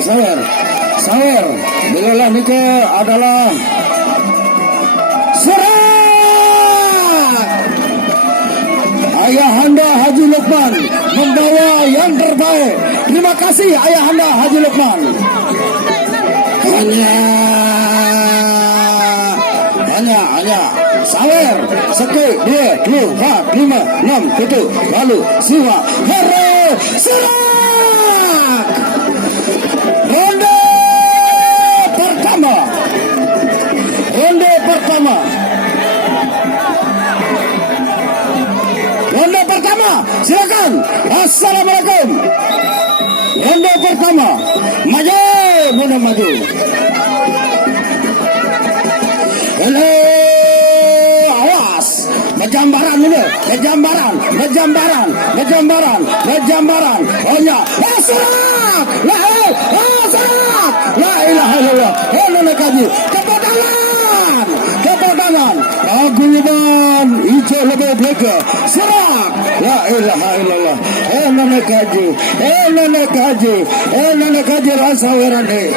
sawer. Bilalah nike adalah serak. Ayahanda Haji Lukman membawa yang terbaik. Terima kasih Ayahanda Haji Lukman. Hanya sawer sekali 2 4 5 6 7 lalu siwa hero serak. Ronde pertama silakan. Assalamualaikum. Ronde pertama maju. Hello, awas, kejambaran dulu, kejambaran. Oh ya, serak, la ilaha illallah, nenek kaji, kepadangan, aguyuban, hijau lebih bega, serak, la ilaha illallah, nenek kaji rasa werane.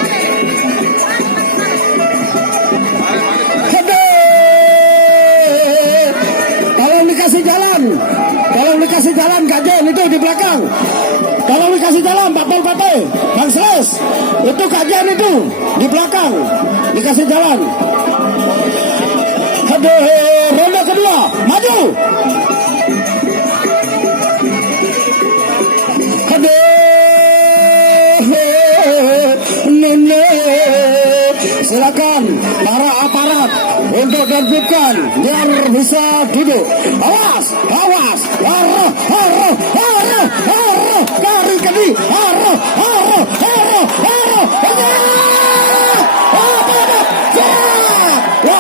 Tolong dikasih jalan kajen itu di belakang. Tolong dikasih jalan Pape, Bang Sles. Itu kajen itu di belakang. Dikasih jalan. Ronde kedua, maju. Silakan para aparat untuk tertibkan biar bisa duduk. Awas, garing kedi, la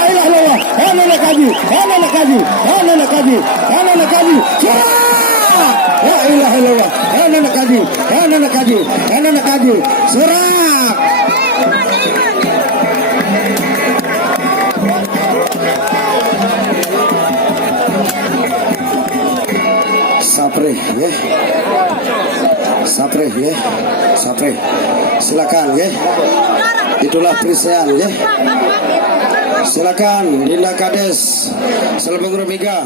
ilaha illallah, nenek kaji, la ilaha illallah, nenek kaji, serak. Sapre, silakan ya. Itulah Prisean ya. Silakan Dinda Kades Selebeguru Miga.